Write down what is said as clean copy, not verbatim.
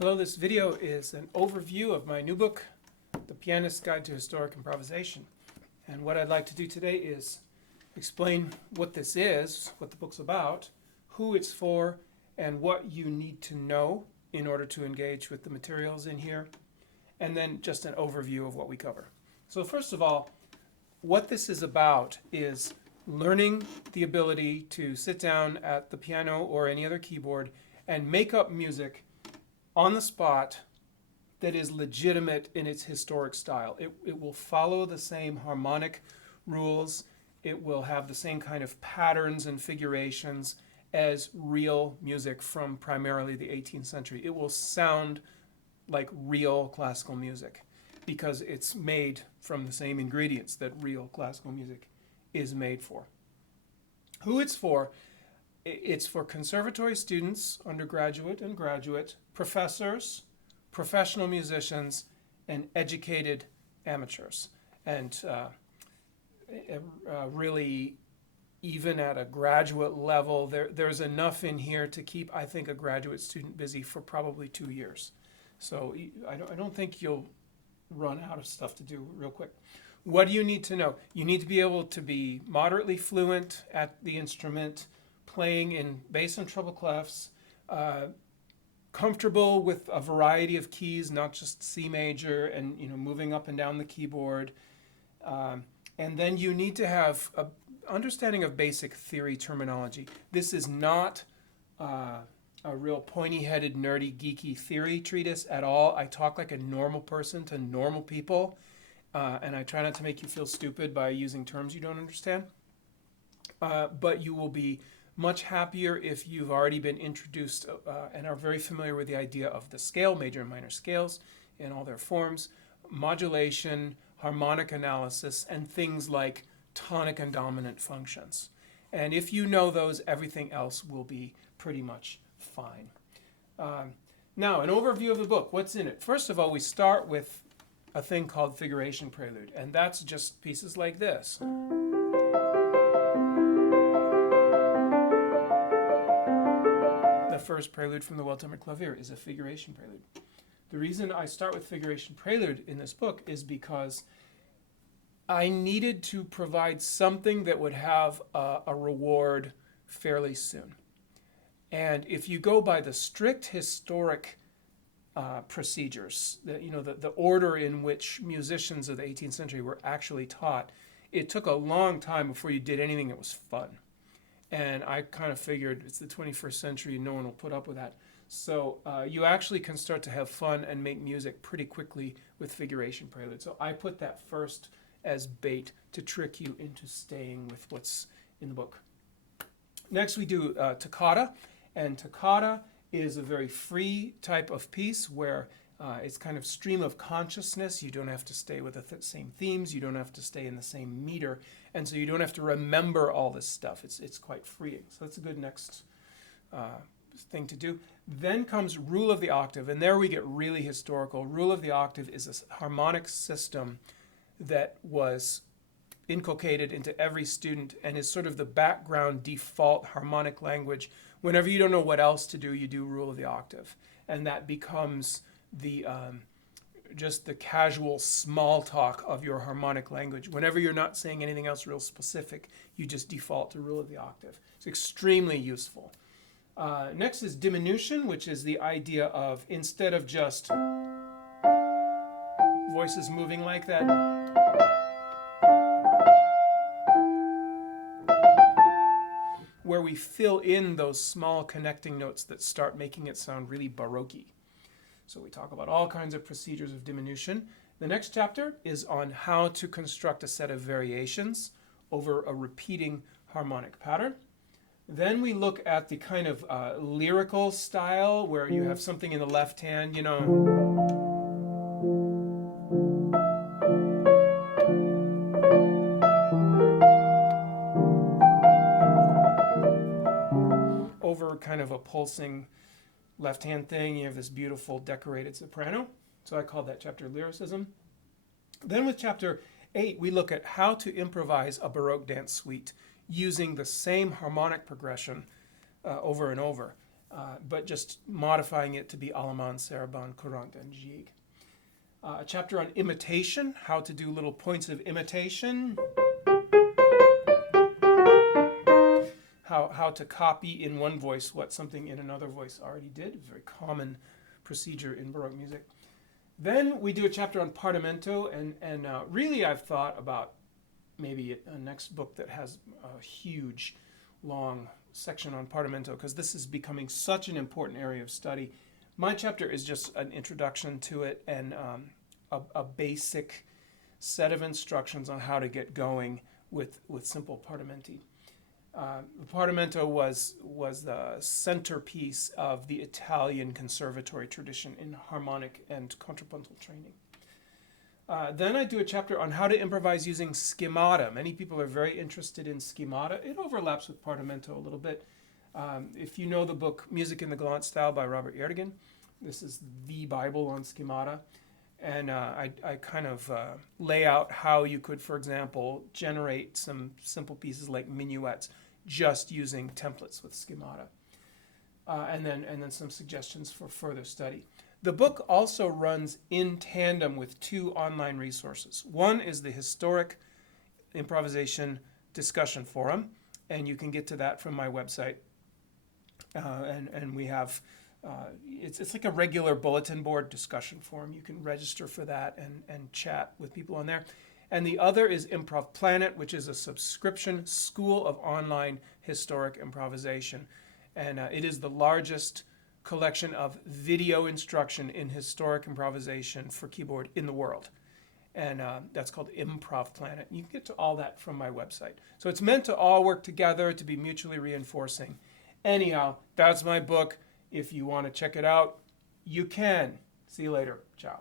Hello, this video is an overview of my new book, The Pianist's Guide to Historic Improvisation. And what I'd like to do today is explain what this is, what the book's about, who it's for, and what you need to know in order to engage with the materials in here, and then just an overview of what we cover. So first of all, what this is about is learning the ability to sit down at the piano or any other keyboard and make up music on the spot that is legitimate in its historic style. It will follow the same harmonic rules. It will have the same kind of patterns and figurations as real music from primarily the 18th century. It will sound like real classical music because it's made from the same ingredients that real classical music is made for. Who it's for? It's for conservatory students, undergraduate and graduate, professors, professional musicians, and educated amateurs. And really, even at a graduate level, there's enough in here to keep, I think, a graduate student busy for probably 2 years. So I don't think you'll run out of stuff to do real quick. What do you need to know? You need to be able to be moderately fluent at the instrument, playing in bass and treble clefs, comfortable with a variety of keys, not just C major, and moving up and down the keyboard. And then you need to have an understanding of basic theory terminology. This is not a real pointy-headed, nerdy, geeky theory treatise at all. I talk like a normal person to normal people, and I try not to make you feel stupid by using terms you don't understand. But you will be much happier if you've already been introduced and are very familiar with the idea of the scale, major and minor scales in all their forms, modulation, harmonic analysis, and things like tonic and dominant functions. And if you know those, everything else will be pretty much fine. Now, an overview of the book. What's in it? First of all, we start with a thing called figuration prelude, and that's just pieces like this. The first prelude from the Well-Tempered Clavier is a figuration prelude. The reason I start with figuration prelude in this book is because I needed to provide something that would have a reward fairly soon. And if you go by the strict historic procedures, the order in which musicians of the 18th century were actually taught, it took a long time before you did anything that was fun. And I kind of figured it's the 21st century, no one will put up with that. So you actually can start to have fun and make music pretty quickly with figuration prelude. So I put that first as bait to trick you into staying with what's in the book. Next we do toccata, and toccata is a very free type of piece where it's kind of stream of consciousness. You don't have to stay with the same themes. You don't have to stay in the same meter. And so you don't have to remember all this stuff. It's quite freeing. So that's a good next thing to do. Then comes rule of the octave. And there we get really historical. Rule of the octave is a harmonic system that was inculcated into every student and is sort of the background default harmonic language. Whenever you don't know what else to do, you do rule of the octave. And that becomes the just the casual small talk of your harmonic language. Whenever you're not saying anything else real specific, you just default to rule of the octave. It's extremely useful. Next is diminution, which is the idea of, instead of just voices moving like that, where we fill in those small connecting notes that start making it sound really baroque. So we talk about all kinds of procedures of diminution. The next chapter is on how to construct a set of variations over a repeating harmonic pattern. Then we look at the kind of lyrical style where you have something in the left hand, over kind of a pulsing left-hand thing. You have this beautiful decorated soprano. So I call that chapter lyricism. Then with chapter 8, we look at how to improvise a Baroque dance suite using the same harmonic progression over and over. but just modifying it to be allemand, saraband, courant, and jig. A chapter on imitation, how to do little points of imitation. How to copy in one voice what something in another voice already did. It's a very common procedure in Baroque music. Then we do a chapter on partimento, and really I've thought about maybe a next book that has a huge, long section on partimento, because this is becoming such an important area of study. My chapter is just an introduction to it and a basic set of instructions on how to get going with simple partimenti. The Partimento was the centerpiece of the Italian conservatory tradition in harmonic and contrapuntal training. Then I do a chapter on how to improvise using schemata. Many people are very interested in schemata. It overlaps with Partimento a little bit. If you know the book Music in the Galant Style by Robert Erdogan, this is the Bible on schemata. And I kind of lay out how you could, for example, generate some simple pieces like minuets just using templates with schemata. And then some suggestions for further study. The book also runs in tandem with 2 online resources. One is the Historic Improvisation Discussion Forum, and you can get to that from my website. And we have, it's like a regular bulletin board discussion forum. You can register for that and chat with people on there. And the other is Improv Planet, which is a subscription school of online historic improvisation. And it is the largest collection of video instruction in historic improvisation for keyboard in the world. And that's called Improv Planet. You can get to all that from my website. So it's meant to all work together, to be mutually reinforcing. Anyhow, that's my book. If you want to check it out, you can. See you later. Ciao.